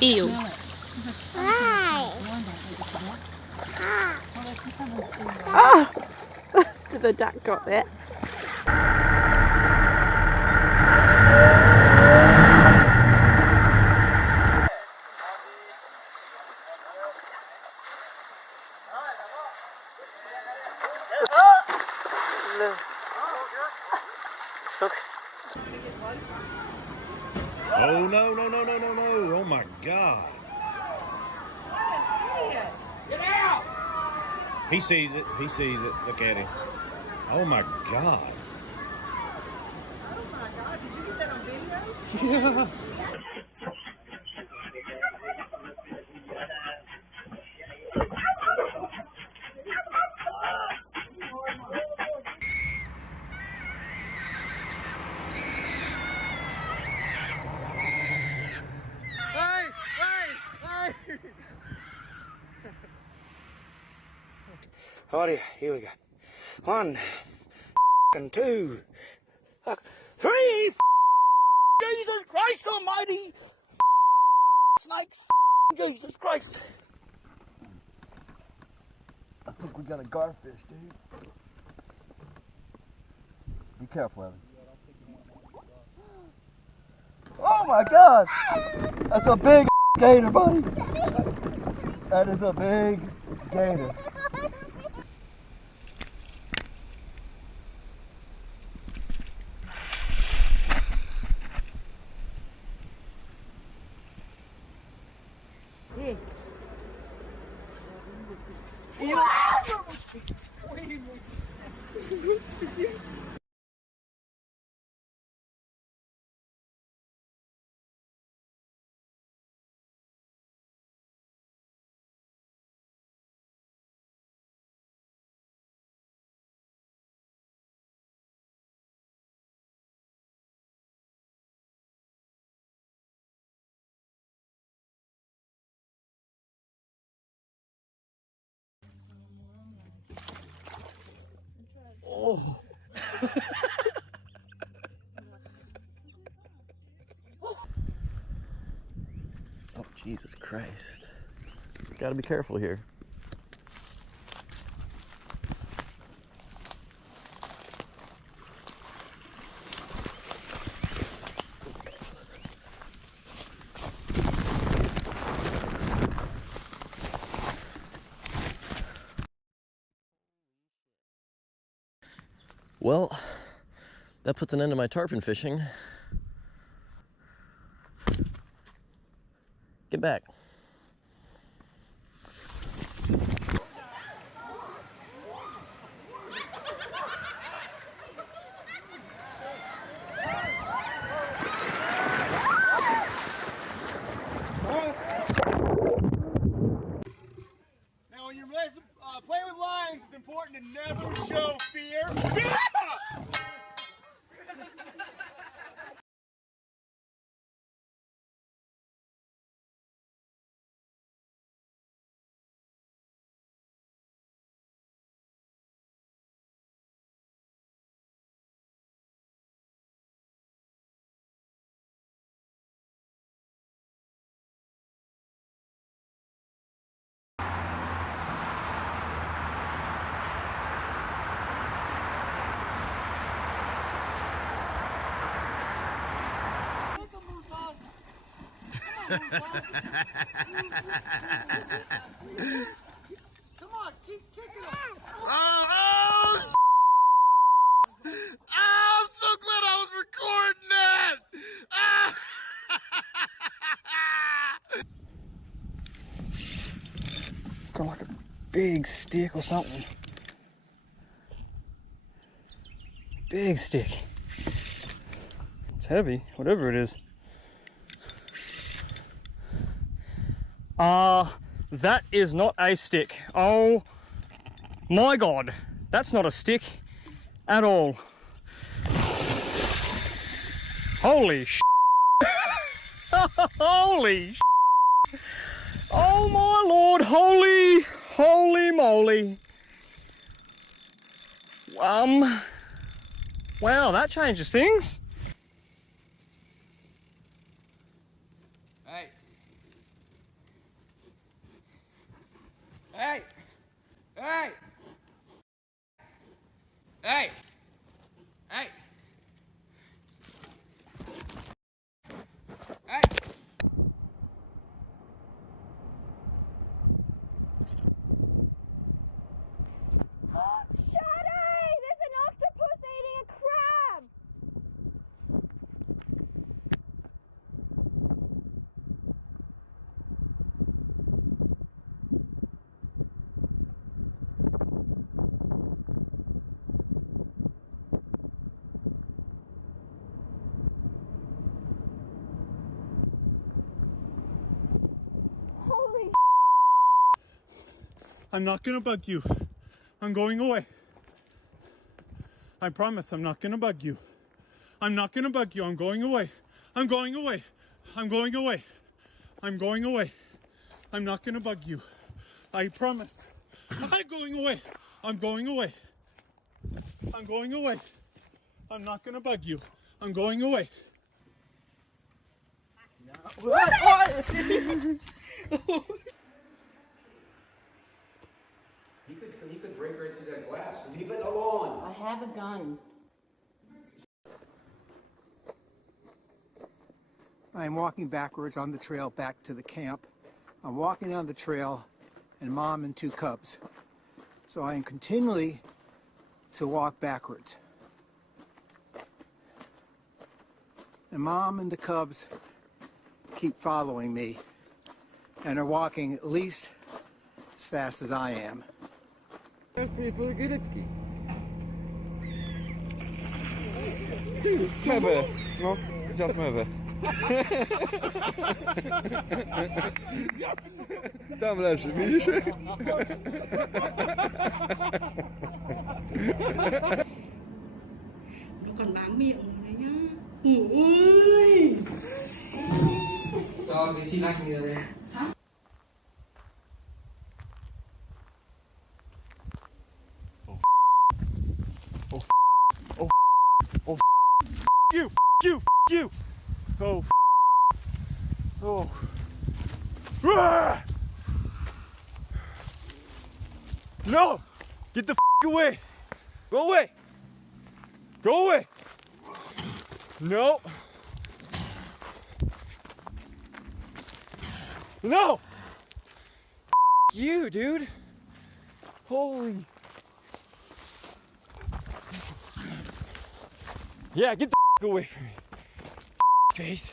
Ew. Hi. Oh! Did the duck got that? Oh no, no, no, no, no, no. Oh my God. Get out! He sees it. He sees it. Look at him. Oh my God. Oh my God, did you get that on video? Yeah. Alrighty, here we go. 1, and 2, 3. Jesus Christ Almighty! Snakes! Jesus Christ! I think we got a garfish, dude. Be careful, Evan. Oh my God! That's a big gator, buddy. That is a big gator. Oh. Oh, Jesus Christ. Gotta be careful here. Well, that puts an end to my tarpon fishing. Get back. Now, when you're playing with lines, it's important to never show fear. Come on, keep kicking him. Oh, I'm so glad I was recording that. Got like a big stick or something. Big stick. heavy, whatever it is. That is not a stick. Oh my God, that's not a stick at all. Holy sh! Holy sh! Oh my Lord, holy moly. Wow, that changes things. Hey. Hey. Hey. Hey. Hey. Hey. Shawty! There's an octopus eating a crab! Holy I'm not gonna bug you. I'm going away. I promise I'm not gonna bug you. I'm not gonna bug you. I'm going away. I'm going away. I'm going away. I'm going away. I'm not gonna bug you. I promise. I'm going away. I'm going away. I'm going away. I'm not gonna bug you. I'm going away. He could break right through that glass. Leave it alone. I have a gun. I'm walking backwards on the trail back to the camp. I'm walking down the trail and Mom and 2 cubs. So I am continually to walk backwards. And Mom and the cubs keep following me and are walking at least as fast as I am. Mewe, no, zjadł mewę. Tam leży, widzisz? Nó còn bám miệng rồi đấy nhá. Ôi. Cho cái xi lanh này. You. Oh. Oh. Ah! No! Get the away! Go away! Go away! No! No! You, dude! Holy... Yeah, get the away from me. Face.